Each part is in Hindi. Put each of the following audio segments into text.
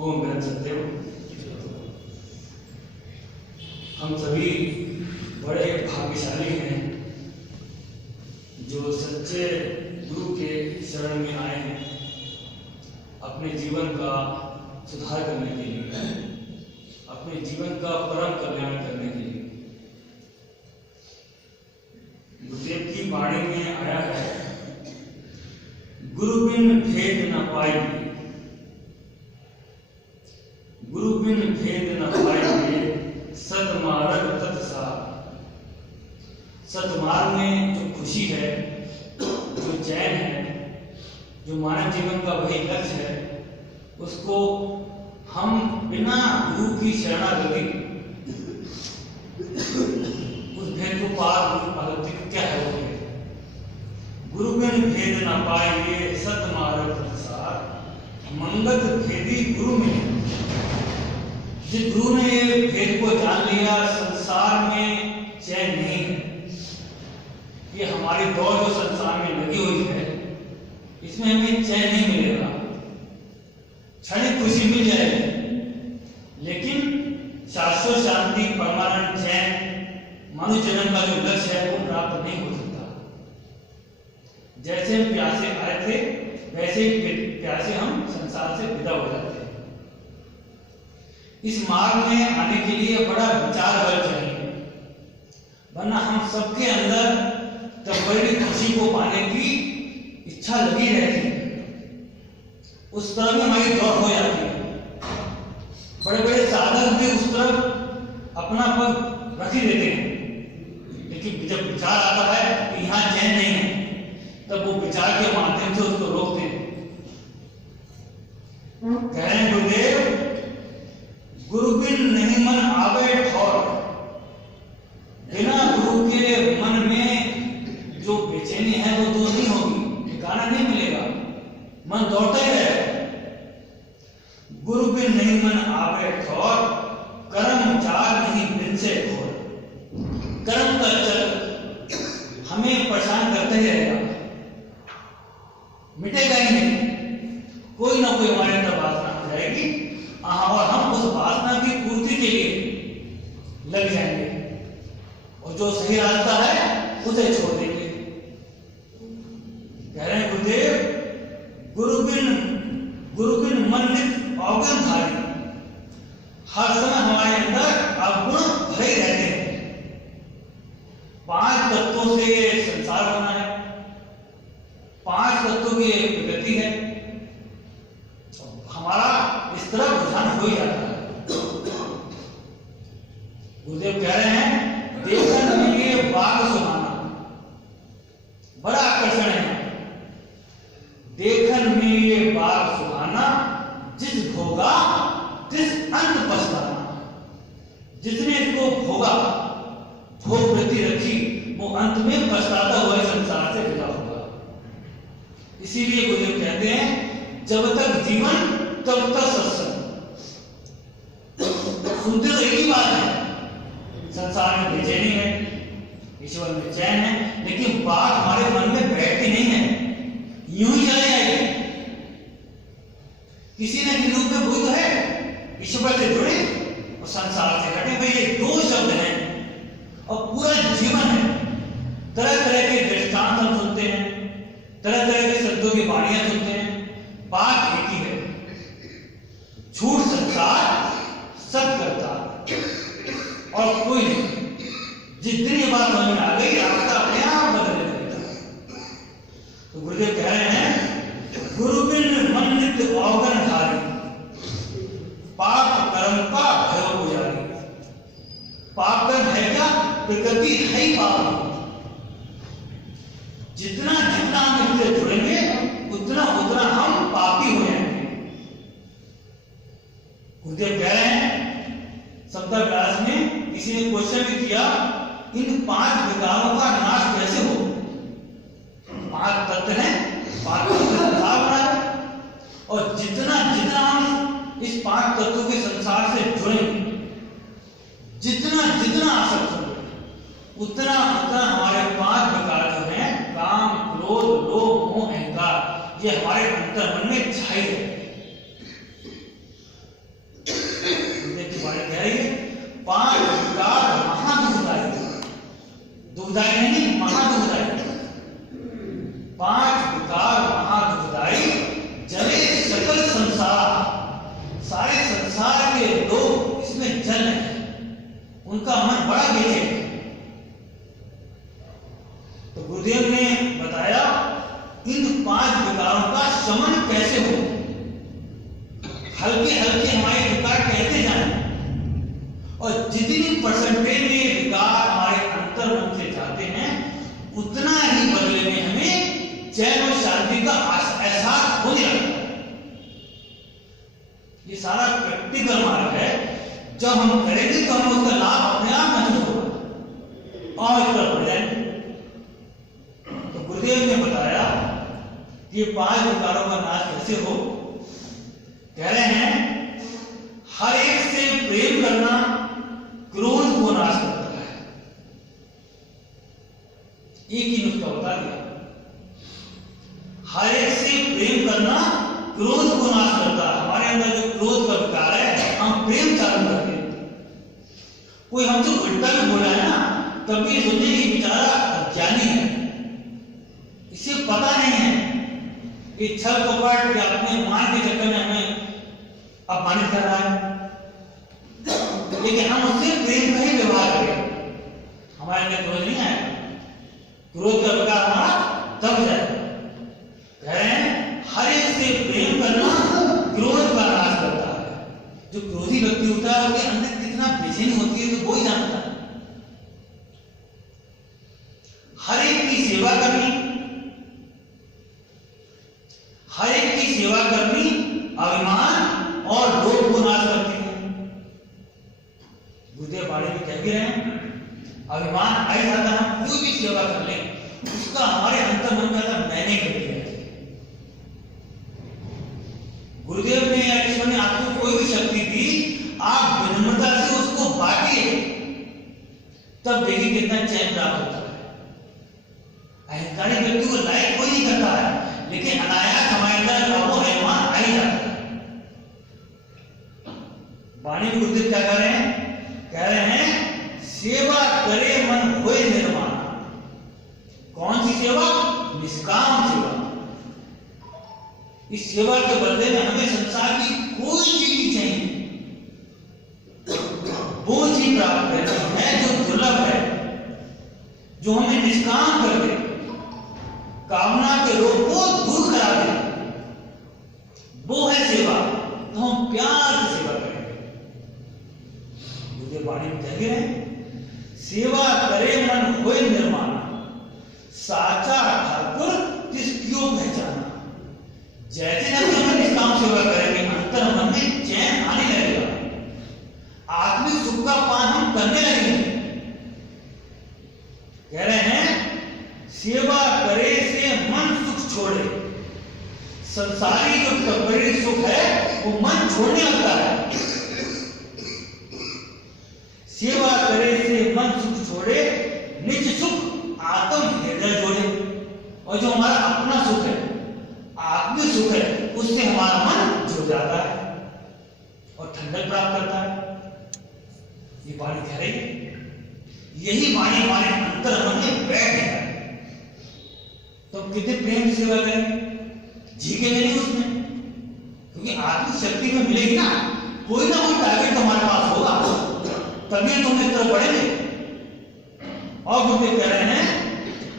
ओम ब्रह्म सत्यम। हम सभी बड़े भाग्यशाली हैं जो सच्चे गुरु के शरण में आए हैं अपने जीवन का सुधार करने के लिए, अपने जीवन का परम कल्याण करने के लिए। गुरुदेव की वाणी में आया है, गुरु बिन भेद न पाएंगे, गुरु बिन भेद न पाएंगे, सतमार्ग तत्सार। सतमार्ग में जो खुशी है, जो चैन है, जो मानव जीवन का वही लक्ष्य है, उसको हम बिना गुरु की शरणागति, उस भेद को पार क्या है वो भेद? गुरु बिन भेद न पाएंगे, सतमार्ग तत्सार। मंगत भेदी गुरु में, जिस गुरु ने ये भेद को जान लिया, संसार में चैन नहीं है। ये हमारी दौड़ जो संसार में लगी हुई है, इसमें हमें चैन नहीं मिलेगा। क्षणिक खुशी मिल जाएगी, लेकिन शाश्वत शांति, परमानंद चैन, मनुष्य जन्म का जो लक्ष्य है वो प्राप्त नहीं हो सकता। जैसे हम प्यासे आए थे, वैसे ही प्यासे हम संसार से विदा हो जाते हैं। इस मार्ग में आने के लिए बड़ा विचार बल चाहिए, वरना हम सबके अंदर तब बड़ी खुशी को पाने की इच्छा लगी रहती है, उस तरफ में हमारी दौड़ हो जाती है। बड़े बड़े साधक भी उस तरफ अपना पग रख ही देते हैं, लेकिन जब विचार आता है कि यहाँ चैन नहीं है, तब वो विचार के माध्यम से उसको रोकते हैं। कह रहे हैं गुरुदेव, गुरु बिन नहीं मन आवे ठौर। बिना गुरु के मन में जो बेचैनी है वो दूर नहीं होगी, ठिकाना नहीं मिलेगा, मन दौड़ता ही रहेगा। गुरु बिन नहीं मन आवे ठौर, कर्म चार नहीं बिन से घोर। कर्म का चल हमें परेशान करते ही रहेगा, मिटेगा ही नहीं। कोई ना कोई हमारे अंदर वासना हो जाएगी, और हम उस वासना की पूर्ति के लिए लग जाएंगे, और जो सही रास्ता है उसे छोड़ देंगे। कह रहे हैं गुरुदेव, गुरु बिन मन नित अवगुण धारी। हर समय हमारे अंदर अवगुण भरे रहते हैं। 5 तत्वों से संसार बना है, 5 तत्वों की प्रकृति है, हमारा इस तरह रुझान हो ही जाता है। गुरुदेव कह रहे हैं, देखन में ये बाग सुहाना, बड़ा आकर्षण है। देखन में ये बाग सुहाना, जिस भोगा तिस अंत पछताना। जिसने इसको भोगा, भोग वृत्ति रखी, वो अंत में पछताता हुआ संसार से विदा होगा। इसीलिए गुरुदेव कहते हैं, जब तक जीवन तब तक सत्संग। सुनते तो एक ही बात है, संसार में बेचैनी है, ईश्वर में चैन है, लेकिन बात हमारे मन में बैठती नहीं है, यूं ही चले जाएगी। किसी न किसी रूप में वही तो है, ईश्वर से जुड़े और संसार से हटे। भाई ये 2 शब्द हैं और पूरा जीवन है। तरह तरह के दृष्टांत हम सुनते हैं, तरह तरह के शब्दों की वाणियां सुनते हैं, बात एक ही है, झूठ संसार सब करता और कोई नहीं। जिस दिन ये बात समझ में आ गई, रास्ता अपने आप बदलने लगेगा। तो गुरुदेव कह रहे हैं, गुरु बिन मन नित्य अवगुण धारी, पाप कर्म का भय पुजारी। पाप कर्म है क्या? प्रकृति है ही पाप। जितना जितना हम इससे जुड़ेंगे, उतना उतना हम पापी हो जाएंगे। गुरुदेव कह रहे हैं, सप्ताह क्लास में किसी ने क्वेश्चन भी किया, इन 5 विकारों का नाश कैसे हो? 5 तत्व हैं, 5 तत्व संसार बना है, और जितना जितना हम इस 5 तत्वों के संसार से जुड़ेंगे, जितना जितना आसक्त होंगे, उतना उतना हमारे 5 विकार जो हैं, काम, क्रोध, क्रोध, लोभ, मोह, अहंकार ये हमारे अंतर्मन में छाई है। की बात कह रही है 5 विकार महादुखदायी, दुखदायी नहीं महादुखदायी, 5 विकार महादुखदायी जले सकल संसार, सारे संसार के लोग इसमें जल हैं, उनका मन बड़ा बेचैन है। तो गुरुदेव ने बताया इन 5 विकारों का शमन कैसे हो, हल्के हल्के हमारे विकार कैसे जाए, और जितनी परसेंटेज में विकार हमारे अंतर्मन से जाते हैं उतना ही बदले में हमें चैन और शांति का एहसास होने लगता है। ये सारा प्रैक्टिकल मार्ग है, जब हम करेंगे तो हमें उसका लाभ अपने आप महसूस होगा और इतना बढ़ जाएंगे। तो गुरुदेव ने बताया कि 5 विकारों का नाश कैसे हो। कह रहे हैं हर एक से प्रेम करना क्रोध को नाश करता है। एक ही नुस्खा बता दिया, हर एक से प्रेम करना क्रोध को नाश करता है। हमारे अंदर जो क्रोध का विकार है हम प्रेम चालू करते हैं। कोई हमसे उल्टा भी बोला है ना तब भी सोचे कि बेचारा अज्ञानी है, इसे पता नहीं है कि छल कपट या अपने मान के चक्कर में हमें अपमानित कर रहा है, लेकिन हम उससे प्रेम का ही व्यवहार करें, हमारे अंदर क्रोध नहीं आएगा, क्रोध का विकार हमारा दब जाएगा। कह रहे हैं हर एक से प्रेम करना क्रोध का नाश करता है। जो क्रोधी व्यक्ति होता है उसके अंदर कितना बेचैनी होती है तो वो ही जानता है। हर एक की सेवा करनी, हर एक की सेवा करनी अभिमान और लोभ को नाश करती है। गुरुदेव वाणी में कह भी रहे हैं अभिमान आई जाता है, हम कोई भी सेवा कर ले उसका हमारे अंतर्मन में आता मैंने कर दिया। गुरुदेव ने या ईश्वर ने आपको कोई भी शक्ति दी, आप विनम्रता से उसको बांटिए, तब देखिए कितना चैन प्राप्त होता है। अहंकारी व्यक्ति को लायक कोई नहीं करता है, लेकिन अनायास हमारे अंदर वो अभिमान आ ही जाता है। वाणी में गुरुदेव क्या कह रहे हैं? कह रहे हैं सेवा करे मन होए निर्माण। कौन सी सेवा? निष्काम सेवा। इस सेवा के बदले में हमें संसार की कोई चीज चाहिए, वो चीज प्राप्त करनी है जो दुर्लभ है, जो हमें निष्काम कर दे, कामना के रोग को दूर करा दे, वो है सेवा। तो हम प्यार से सेवा करेंगे। मुझे वाणी में कह रहे हैं सेवा करे मन होए निर्माण, साचा ठाकुर तिसकियो पहचाना। जैसे जैसे हम निष्काम सेवा करेंगे अंतर मन में चैन आने लगेगा, आत्मिक सुख का पान हम करने लगेंगे। कह रहे हैं सेवा करे से मन सुख छोड़े। संसारी जो टेम्परेरी सुख है वो मन छोड़ने लगता है। सेवा करे से मन सुख छोड़े, निज सुख आत्म हृदय जोड़े। और जो हमारा अपना सुख है, आत्मिक सुख है, उससे हमारा मन जुड़ जाता है और ठंडक प्राप्त करता है। ये वाणी कह रही है, यही वाणी हमारे अंतर्मन में बैठ है। तो हम कितने प्रेम से सेवा करेंगे, झीकेंगे नहीं उसमें, क्योंकि आत्मिक शक्ति में मिलेगी ना, कोई ना कोई टारगेट तो हमारे पास होगा, तभी तो हम इस तरफ बढ़ेंगे। और गुरुदेव कह रहे हैं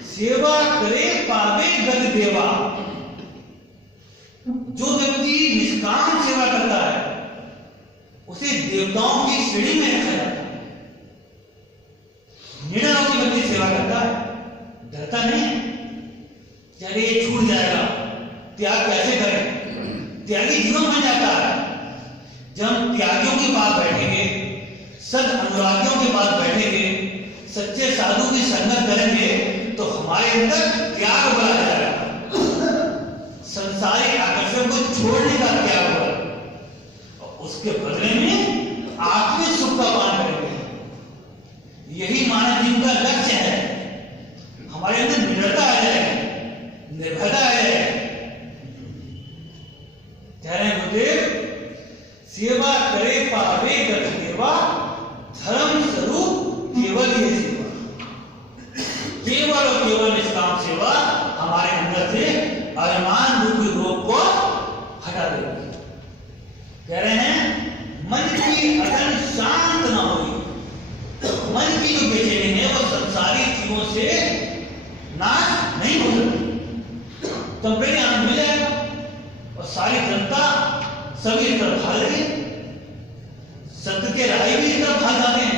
सेवा करे पावे गति देवा। जो व्यक्ति निष्काम सेवा करता है उसे देवताओं की श्रेणी में रखा जाता है। निर्णय होकर व्यक्ति सेवा करता है, डरता नहीं है चलिए ये छूट जाएगा, त्याग कैसे करें, त्यागी जीवन बन जाता है। जब हम त्यागियों के पास बैठेंगे, सद अनुरागियों के पास बैठेंगे, सच्चे साधु की संगत करेंगे तो हमारे अंदर त्याग बढ़ा जाएगा। संसारिक आकर्षण को छोड़ने का त्याग होगा और उसके बदले में आत्मिक सुख का पान करेंगे। यही मानव जीवन का लक्ष्य है। हमारे अंदर निडरता आ जाएगी, सेवा करे पावे गत देवा, धर्म स्वरूप केवल ये सेवा, केवल और केवल निष्काम सेवा हमारे अंदर से अभिमान रूपी रोग को हटा देगी। कह रहे हैं मन की अगन शांत ना होगी, मन की जो बेचैनी है वो संसारी चीजों से नाश नहीं हो सकती, तो पहले आनंद मिल जाएगा। और सारी जनता सभी इस तरफ भाग रही है, सत्य के राही भी इस तरफ भाग जाते हैं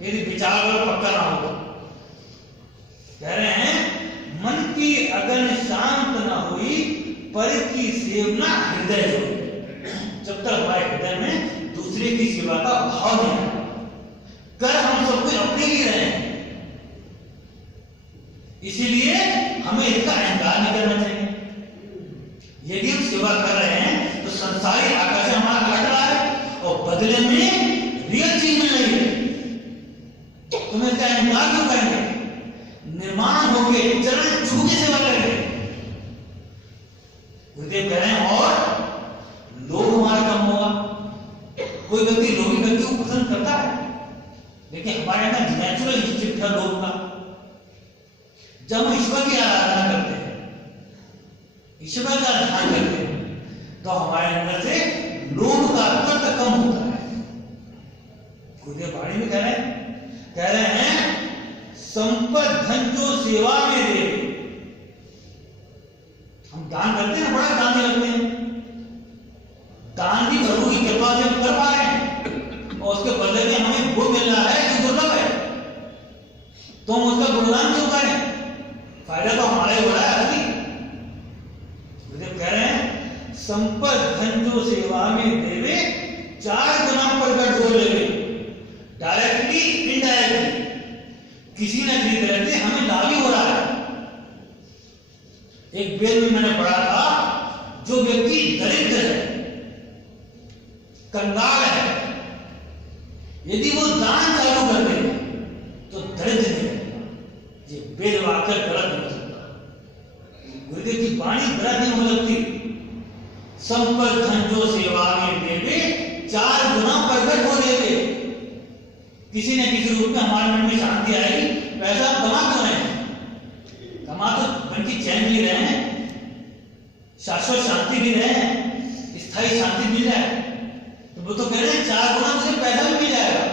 यदि विचार और पक्का ना हो। कह रहे हैं मन की अगन शांत ना हुई, पर की सेवना हृदय जो, जब तक हमारे हृदय में दूसरे की सेवा का भाव नहीं है, कर हम सब कुछ अपने लिए रहे हैं, इसीलिए हमें इसका अहंकार नहीं करना चाहिए। यदि हम सेवा कर रहे हैं तो संसारी आकर्षण हमारा हट रहा है और बदले में रियल चीज मिल रही है, तुम्हें इसका अहंकार क्यों करेंगे? निर्माण होके चरण छू के सेवा करेंगे। गुरुदेव कह रहे हैं और लोभ हमारा कम होगा। कोई व्यक्ति लोभी व्यक्ति को पसंद करता है, लेकिन हमारे अंदर नेचुरल इंस्टिंक्ट है लोभ का। जब हम ईश्वर की आराधना करते हैं, ईश्वर का ध्यान करते हैं, तो हमारे अंदर से लोभ का तत्व कम होता है। गुरुदेव वाणी में कह रहे हैं संपद धन जो सेवा में दे। हम दान करते हैं, बड़ा दान लगते हैं, दान भी प्रभु की कृपा से हम कर पा रहे हैं और उसके बदले में हमें वो मिल रहा है जो दुर्लभ है, तो हम उसका गुणगान क्यों करें? फायदा तो हमारा ही हो रहा है। कह रहे हैं संपद धन जो सेवा में देवे, चार गुना प्रकट हो लेवे, डायरेक्टली इनडायरेक्टली किसी न किसी तरह से हमें लाभ ही हो रहा है। एक वेद में मैंने पढ़ा था, जो व्यक्ति दरिद्र है, कंगाल है, यदि वो दान चालू कर दे तो दरिद्र नहीं रहेगा। ये वेद वाक्य गलत नहीं हो सकता, गुरुदेव की वाणी गलत नहीं हो सकती। संपद धन जो सेवा में देवे, चार गुना प्रकट हो देवे। किसी न किसी रूप में हमारे मन में शांति आएगी। पैसा कमा क्यों रहे हैं? कमा तो मन की चैन भी रहे हैं, शाश्वत शांति भी रहे हैं, स्थायी शांति मिल जाए, तो वो तो कह रहे हैं चार गुना मुझे पैसा भी मिल जाएगा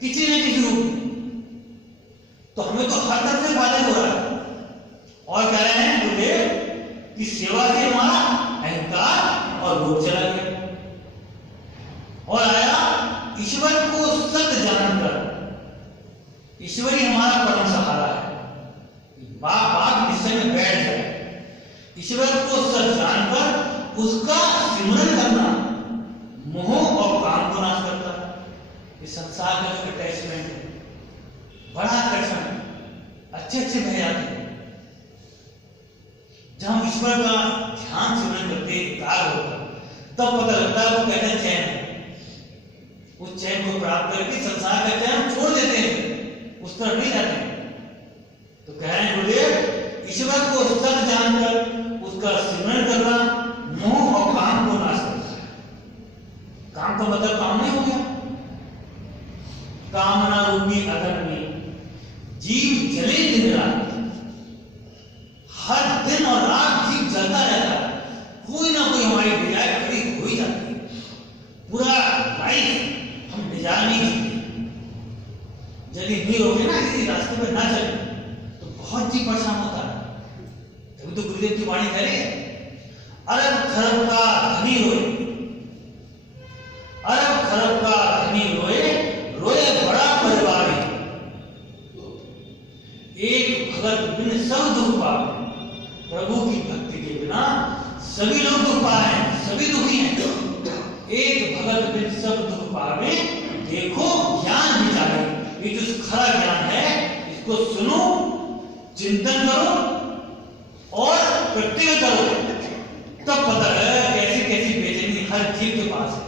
किसी न किसी रूप में। तो हमें तो हर तरफ से फायदा हो रहा है। और कह रहे हैं गुरुदेव कि सेवा से हमारा अहंकार और लोभ चला गया और आया ईश्वर को सत्य जानकर। ईश्वर ही हमारा परम सहारा है। बाप निश्चय में बैठ जाए, ईश्वर को सत्य जानकर उसका सिमरन करना मोह और काम को नाश करता है। इस संसार का जो अटैचमेंट है, बड़ा आकर्षण है, अच्छे अच्छे बह जाते हैं। जब हम ईश्वर का ध्यान सिमरन करते एकाग्र होकर, तब पता लगता है वो कहते हैं चैन है। उस चैन को प्राप्त करके संसार का चैन छोड़ देते हैं, उस पर नहीं जाते हैं। तो कह रहे हैं गुरुदेव ईश्वर को सत्य जानकर उसका सिमरन करना मोह और काम को नाश करता है। काम का मतलब काम नहीं हो गया। कामना रूपी अगर में जीव जले दिन रात, हर दिन और रात जीव जलता रहता है, कोई ना कोई हमारी डिजायर खड़ी हो ही जाती है। पूरा लाइफ हम डिजायर नहीं जीते। यदि नहीं रोके ना, किसी रास्ते पर ना चले तो बहुत जी परेशान होता है। तभी तो गुरुदेव की वाणी कह रहे हैं अरब खरब का धनी रोए, अरब खरब का धनी रोए, रोए बड़ा परिवार। एक भगत बिन सब दुख पावे। प्रभु की भक्ति के बिना सभी लोग दुख पा रहे हैं, सभी दुखी हैं। एक भगत बिन सब दुख पावे, देखो ज्ञान विचारे। ये जो खरा ज्ञान है इसको सुनो, चिंतन करो और प्रत्यक्ष करो, तब पता लगेगा कैसी कैसी बेचैनी हर जीव के पास है।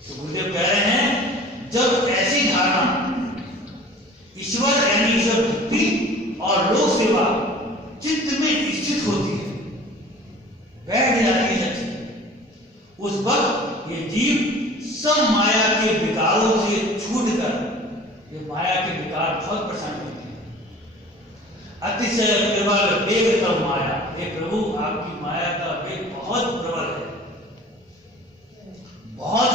तो गुरुदेव कह रहे हैं जब ऐसी धारणा ईश्वर यानी ईश्वर भक्ति और लोक सेवा चित्त में स्थित होती है, बैठ जाती है सच्ची, उस वक्त ये जीव सब माया के विकारों से छूटकर, ये माया के विकार बहुत परेशान करते हैं। अतिशय प्रबल वेग तब माया, हे प्रभु आपकी माया का वेग बहुत प्रबल है, बहुत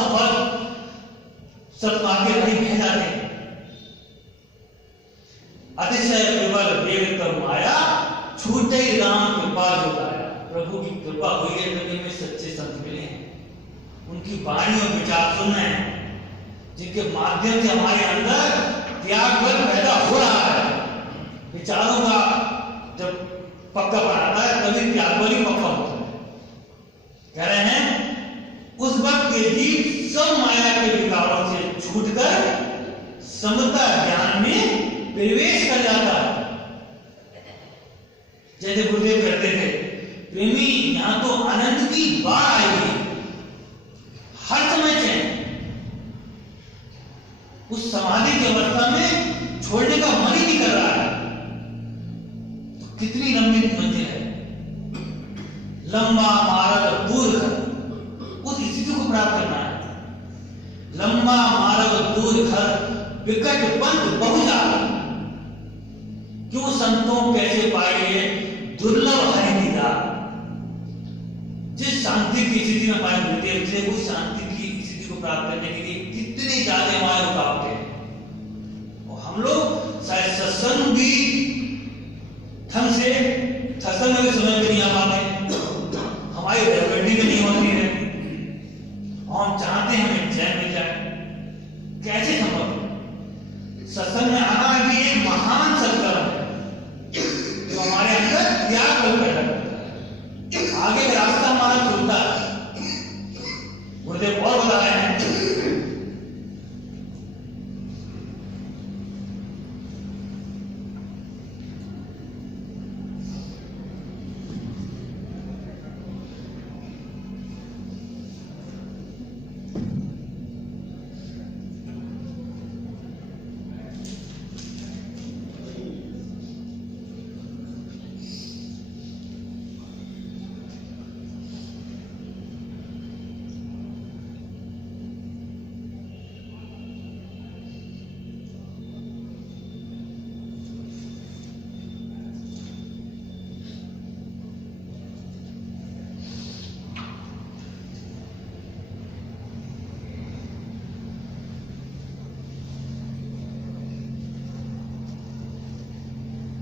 सत्मार्गे नहीं बह जाते। अतिशय प्रबल वेग तब माया, छूटे राम कृपा जो लाया। प्रभु की कृपा हुई है तभी में सच्चे संत मिले हैं, उनकी वाणी और विचार सुन रहे हैं, जिनके माध्यम से हमारे अंदर त्याग बल पैदा हो रहा है। विचारों का जब पक्का बनाता है तभी त्याग बल ही पक्का होता है। कह रहे हैं उस वक्त ये जीव सब माया के विकारों से छूटकर समता ज्ञान में प्रवेश कर जाता है। जैसे गुरुदेव कहते थे, प्रेमी यहां तो आनंद की बाढ़ आएगी, हर समय चैन। उस समाधि की अवस्था में छोड़ने का मन ही नहीं कर रहा है। तो कितनी लंबी मंजिल है, लंबा मार्ग दूर कर, उस स्थिति को प्राप्त करना है। लंबा मार्ग दूर कर, विकट पंथ बहुजाल, क्यों संतों कैसे पाइए दुर्लभ हरि दीदार। जिस शांति की स्थिति में पाए गुरुदेव से, उस शांति की स्थिति को प्राप्त करने के लिए कितनी ज्यादा हमारे रुकावटें हैं। और हम लोग शायद सत्संग भी ढंग से, सत्संग में भी समय पे नहीं आ पाते, हमारी रेगुलरिटी में नहीं होती है, और हम चाहते हैं हमें चैन मिल जाए। कैसे संभव है? सत्संग में आना भी एक महान सत्कर्म है जो हमारे अंदर त्याग बल पैदा करता है, आगे का रास्ता हमारा खुलता है। गुरुदेव और बता रहे हैं,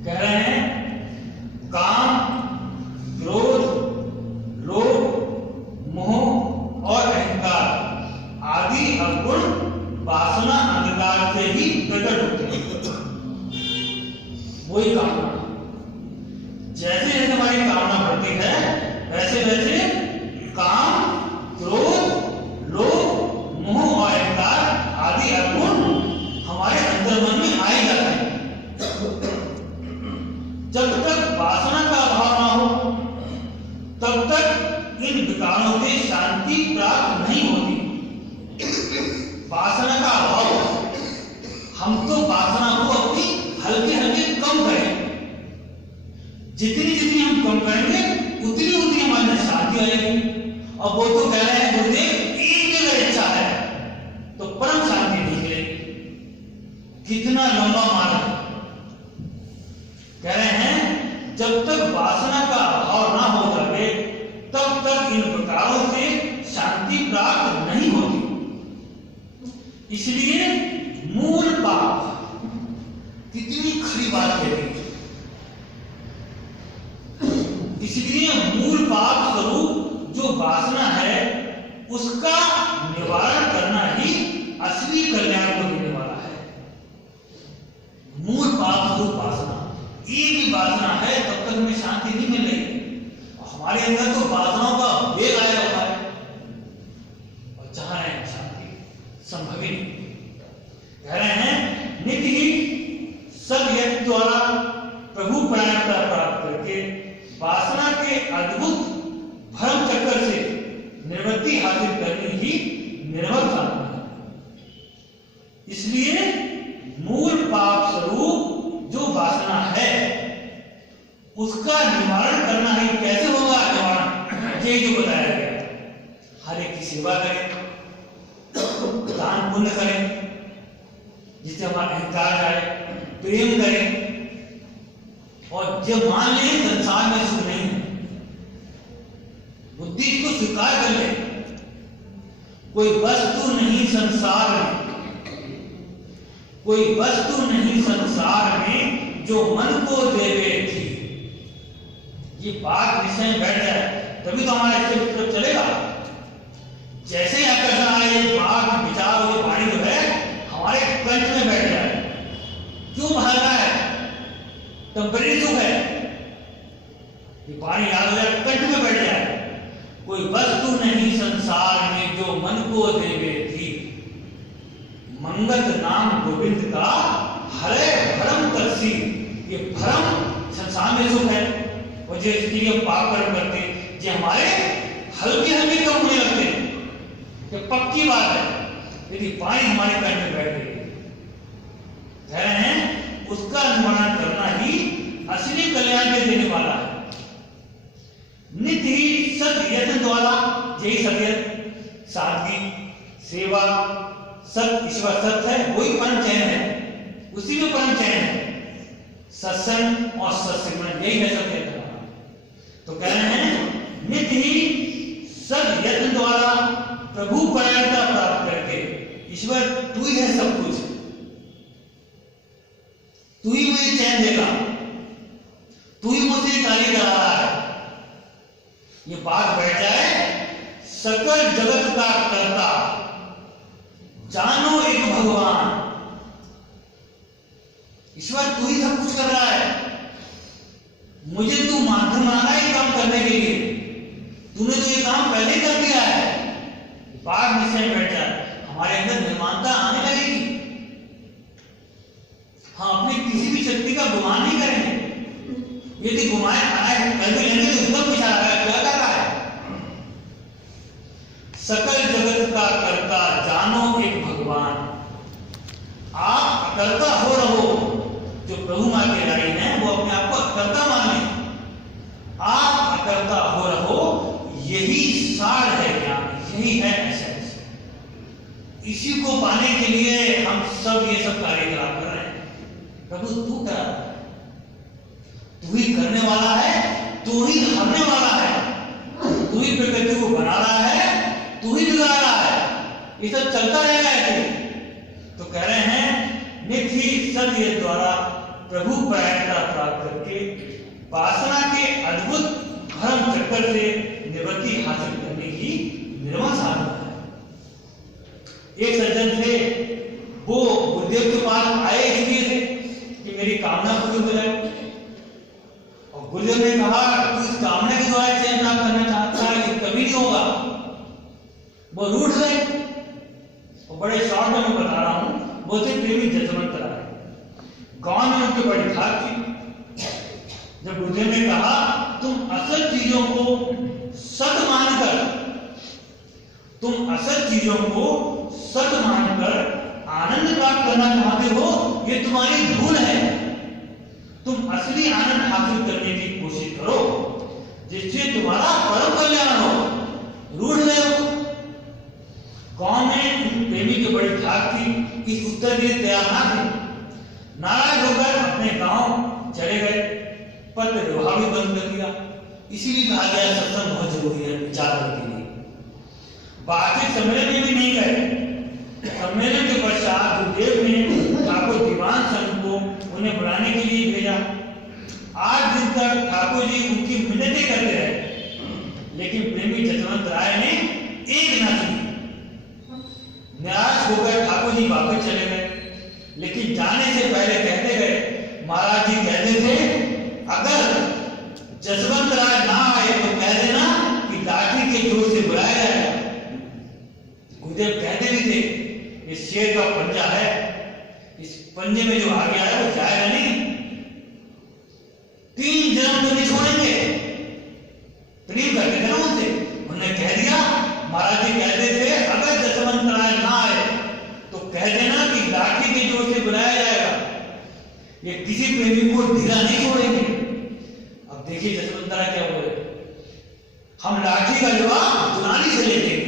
कह रहे हैं काम, क्रोध, लोभ, मोह और अहंकार आदि अवगुण वासना अंधकार से ही प्रकट होते हैं। वही कामना, जैसे जैसे हमारी कामना बढ़ती है वैसे वैसे काम, क्रोध, लोभ, मोह और अहंकार आदि अवगुण हमारे अंतर्मन में आए जाते हैं। जब तक वासना का अभाव ना हो तब तक इन विकारों से शांति प्राप्त नहीं होती। वासना का अभाव, हम तो वासना को अपनी हल्के हल्के कम करें, जितनी जितनी हम कम करेंगे उतनी उतनी हमारे अंदर शांति आएगी। और वो तो कह रहे हैं गुरुदेव एक जगह इच्छा है तो परम शांति नहीं मिलेगी। कितना लंबा मार्ग। कह रहे हैं जब तक वासना का अभाव ना हो सके तब तक इन प्रकारों से शांति प्राप्त नहीं होती। इसलिए मूल पाप, कितनी खरी बात कह रही है, इसलिए मूल पाप स्वरूप जो वासना है उसका निवारण करना ही असली कल्याण को देने वाला है। मूल पाप स्वरूप वासना, एक ही वासना है तब तक हमें शांति नहीं मिल रही। हमारे अंदर तो वासनाओं का वेग आया हुआ है और चाह रहे हैं शांति संभव ही नहीं। कह रहे हैं नित्य ही सदयज्ञ द्वारा प्रभु परायणता प्राप्त करके वासना के अद्भुत भ्रम चक्कर से निवृत्ति हासिल करनी ही निर्मल साधना है। इसलिए मूल पाप स्वरूप जो वासना है उसका निवारण करना ही, कैसे होगा निवारण, ये जो बताया गया। हर एक की सेवा करें, दान पुण्य करें, जिससे हमारा अहंकार जाए, प्रेम करें। और जब मान लें संसार में सुख नहीं है, बुद्धि इसको स्वीकार कर ले, कोई वस्तु नहीं संसार में, कोई वस्तु नहीं संसार में जो मन को देवे थी। ये बात निश्चय बैठ जाए तभी तो हमारा इसके तरफ चलेगा। जैसे ही आकर्षण आए, बात विचार और वाणी जो है हमारे कंठ में बैठ जाए, क्यों भाग रहा है? टेम्परेरी सुख है, ये वाणी याद हो जाए, कंठ में बैठ जाए। कोई वस्तु नहीं संसार में जो मन को देवे थी, मंगत नाम गोविंद का हरे भरम तरसी। ये भरम संसार में सुख है, और जो इसके लिए पाप कर्म करते, जो हमारे हल्के हल्के कम होने लगते हैं, ये पक्की बात है। यदि पानी हमारे कंठ में बैठ गई, कह रहे हैं उसका अनुमान करना ही असली कल्याण के देने वाला है। नित्य ही सत यत्न द्वारा, यही सत्य, सादगी, सेवा, सत ईश्वर सत्य है, वही परम चैन है, उसी में परम चैन है। सत्संग और सत्सिमरन, यही है सत्य। तो कह रहे हैं नित्य ही सत यत्न द्वारा प्रभु परायणता प्राप्त करके, ईश्वर तू ही है सब कुछ, तू ही मुझे चैन देगा, तू ही मुझसे कार्य करा रहा है, ये बात बैठ जाए। सकल जगत का कर्ता जानो एक भगवान, ईश्वर तू ही सब कुछ कर रहा है, मुझे तू माध्यम बना है काम करने के लिए, तूने तो ये काम पहले कर दिया है। बात निश्चय बैठ जाए, हमारे अंदर निर्माणता आने लगेगी। हम अपनी किसी भी शक्ति का गुमान नहीं करेंगे। यदि गुमाए आए कर भी लेंगे तो एकदम पीछा क्या कर रहा है? सकल जगत का कर्ता जानो एक भगवान। आप अकर्ता हो रहो, जो प्रभु मां के लाइन है वो अपने आप को अकर्ता माने, आप अकर्ता हो रहो, यही सार है ज्ञान, यही है एसेंस। इसी को पाने के लिए हम सब ये सब कार्यकलाप कर रहे हैं। प्रभु तू करा, तू ही करने वाला है, तू ही हरने वाला है, तू ही प्रकृति को बना रहा है, तू ही बिगाड़ रहा है, ये सब चलता रहेगा ऐसे। तो कह रहे हैं नित्य सत्य द्वारा प्रभु परायणता प्राप्त करके वासना के अद्भुत भ्रम चक्कर से निवृत्ति हासिल करने की निर्मल साधना है। एक सज्जन थे, वो गुरुदेव के पास आए इसलिए थे कि मेरी कामना पूरी हो जाए, और गुरुदेव ने कहा तू इस कामना के द्वारा चैन प्राप्त करना चाहता है, ये कभी नहीं होगा। वो रूठ गए, और बड़े शॉर्ट में मैं बता रहा हूं, वो थे प्रेमी जसवंत राय। गांव में उनकी बड़ी धाक थी। जब गुरुदेव ने कहा तुम असल चीजों को सत मानकर, तुम असल चीजों को सत मानकर आनंद प्राप्त करना चाहते हो, ये तुम्हारी भूल है। तुम असली आनंद हासिल करने की कोशिश करो, जिससे तुम्हारा परम कल्याण हो। रूठ गए हो। गांव में प्रेमी की बड़ी धाक थी, इस उत्तर देने तैयार ना थे। नाराज होकर अपने गांव चले गए, पत्र विवाह भी बंद कर दिया। इसीलिए कहा गया सत्संग बहुत जरूरी है विचार के लिए। वार्षिक सम्मेलन में भी नहीं गए। सम्मेलन के पश्चात गुरुदेव ने ठाकुर दीवान संघ को उन्हें बुलाने के लिए भेजा। 8 दिन तक ठाकुर जी उनकी मिन्नतें करते रहे, लेकिन प्रेमी जसवंत राय ने एक न सुनी। निराश होकर ठाकुर जी वापस चले गए, लेकिन जाने से पहले कहते गए, महाराज जी कहते थे अगर जसवंत राय ना आए तो कह देना कि लाठी के जोर से बुलाया जाएगा। गुरुदेव कहते भी थे ये शेर का पंजा है, इस पंजे में जो आ गया है वो जाएगा नहीं, 3 जन्म तो नहीं छोड़ेंगे। प्रेम करते थे ना उनसे, उन्होंने कह दिया। महाराज जी कहते थे अगर जसवंत राय ना आए तो कह देना कि लाठी के जोर से बुलाया जाएगा, ये किसी प्रेमी को ढीला नहीं छोड़ेंगे। अब देखिए जसवंत राय क्या बोले, हम लाठी का जवाब दुलारी से ले लेंगे।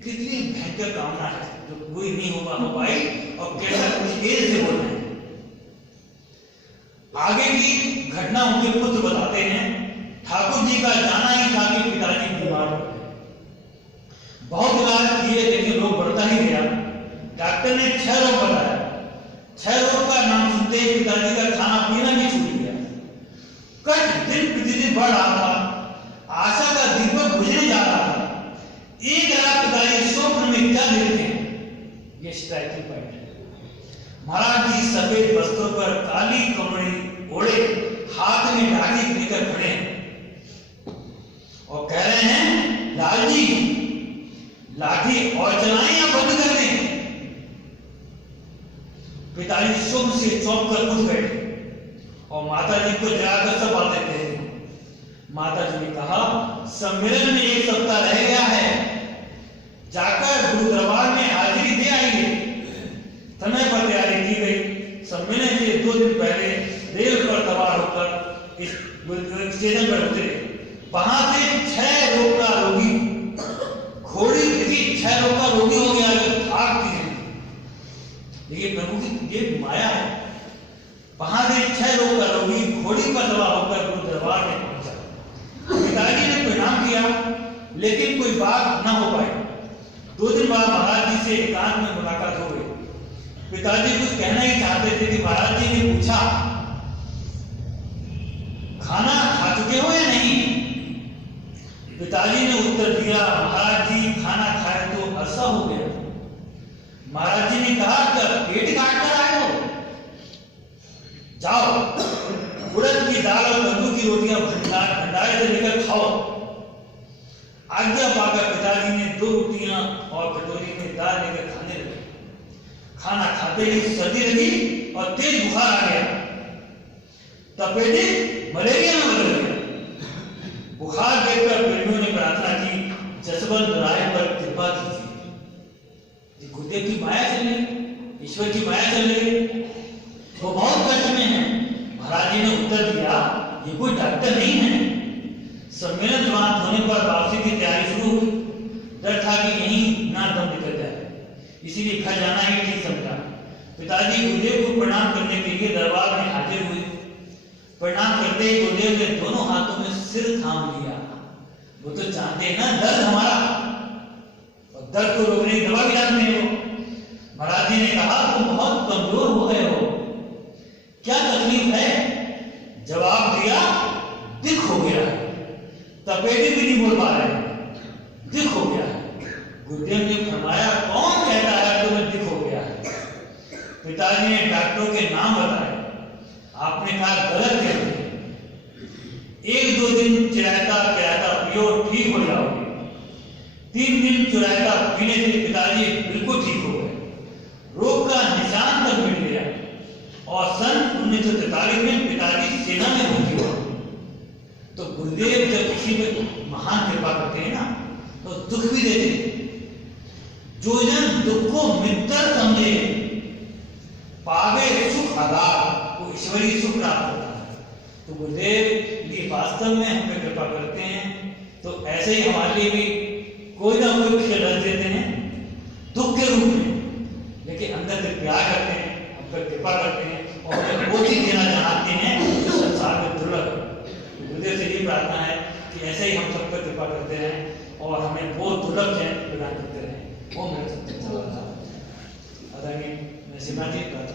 कितनी भयंकर कामना है जो पूरी नहीं हो पाई और कैसा कुछ देर से बोल रहे हैं। आगे की घटना उनके पुत्र बताते हैं। ठाकुर जी का जाना ही था कि पिताजी बीमार हो गए। बहुत इलाज किए लेकिन रोग बढ़ता ही गया। डॉक्टर ने 6 रोग बताया। 6 रोग का नाम सुनते ही पिताजी का खाना पीना भी छूट गया। कष्ट दिन प्रतिदिन बढ़ रहा था। आशा का दीपक बुझने जा रहा था। एक रात पिताजी स्वप्न में क्या देखते हैं, ये स्ट्राइकिंग पॉइंट है। महाराज जी सफेद वस्त्रों पर काली कमड़ी ओढ़े, हाथ में लाठी लेकर खड़े हैं और कह रहे हैं, लाल जी लाठी और चलाएं या बंद कर दें। पिताजी शुभ से चौंक कर उठ बैठे और माता जी को जगाकर सब बातें कह दी। माता जी ने कहा, सम्मेलन में 1 सप्ताह रह गया है, जाकर गुरु दरबार में हाजिरी दे आएंगे। समय पर तैयारी की गई। सम्मेलन से 2 दिन पहले रेल पर सवार होकर इस स्टेशन पर उतरे। वहां से 6 रोग का रोगी घोड़ी देखी, 6 रोग का रोगी हो गया जो भागती है। देखिए प्रभु की ये माया है। वहां से 6 रोग का रोगी घोड़ी पर सवार होकर गुरु दरबार में पहुंचा। पिताजी ने प्रणाम किया लेकिन कोई बात ना हो पाई। 2 दिन बाद महाराज जी से एकांत में मुलाकात हो गई। पिताजी कुछ कहना ही चाहते थे कि महाराज जी ने पूछा, खाना खा चुके हो या नहीं? पिताजी ने उत्तर दिया, महाराज जी खाना खाए तो अरसा हो गया। महाराज जी ने कहा, क्या पेट काट कर आए हो? जाओ उड़द की दाल और कद्दू की रोटियां भंडारे से लेकर खाओ। आज्ञा पाकर पिताजी ने 2 रोटियां और कटोरी में दाल लेकर खाने लगे। खाना खाते ही सर्दी लगी और तेज बुखार आ गया। तपेदिक मलेरिया में बदल गया। बुखार देखकर प्रेमियों ने प्रार्थना की, जसवंत राय पर कृपा कीजिए। गुरुदेव की माया चल रही, ईश्वर की माया चल रही, वो बहुत कष्ट में है। महाराज जी ने उत्तर दिया, ये कोई डॉक्टर नहीं है। सम्मेलन समाप्त होने पर वापसी की तैयारी शुरू हुई। डर था कि यहीं ना दम निकल जाए, इसीलिए घर जाना ही ठीक समझा। पिताजी गुरुदेव को प्रणाम करने के लिए दरबार में हाजिर हुए। प्रणाम करते ही गुरुदेव ने दोनों हाथों में सिर थाम लिया। वो तो जानते हैं ना दर्द हमारा, और दर्द को रोकने की दवा भी जानते हो। महाराज जी ने कहा, तुम बहुत कमजोर हो गए हो, क्या तकलीफ है? जवाब दिया, दिख हो गया। तपेदिक भी नहीं बोल पा रहे, दिख हो गया। गुरुदेव ने फरमाया, कौन कहता है तुम्हें दिख हो गया? पिताजी ने डॉक्टरों के नाम बताए। आपने कहा गलत कहते, 1-2 दिन चिरायता पियो, ठीक हो जाओगे। 3 दिन चिरायता पीने से पिताजी बिल्कुल ठीक हो गए। रोग का निशान तक मिट गया और सन 1943 में पिताजी सेना में भर्ती हुआ। तो गुरुदेव जब किसी पे महान कृपा करते हैं ना, तो दुख भी देते हैं। जो जन दुख को मित्र समझे, पावे सुख आधार, वो ईश्वरीय सुख प्राप्त होता है। तो गुरुदेव ये वास्तव में हम पे कृपा करते हैं। तो ऐसे ही हमारे लिए भी कोई ना कोई खेल रच देते हैं दुख के रूप में, लेकिन अंदर से प्यार करते हैं, हम पे कृपा करते हैं और हमें वो चीज देना चाहते हैं जो संसार में दुर्लभ है। गुरुदेव से ये प्रार्थना है कि ऐसे ही हम सब पर कृपा करते रहें और हमें वो दुर्लभ चैन प्रदान करते रहें। वो मेरे सबसे आदरणीय नरसिम्हा जी।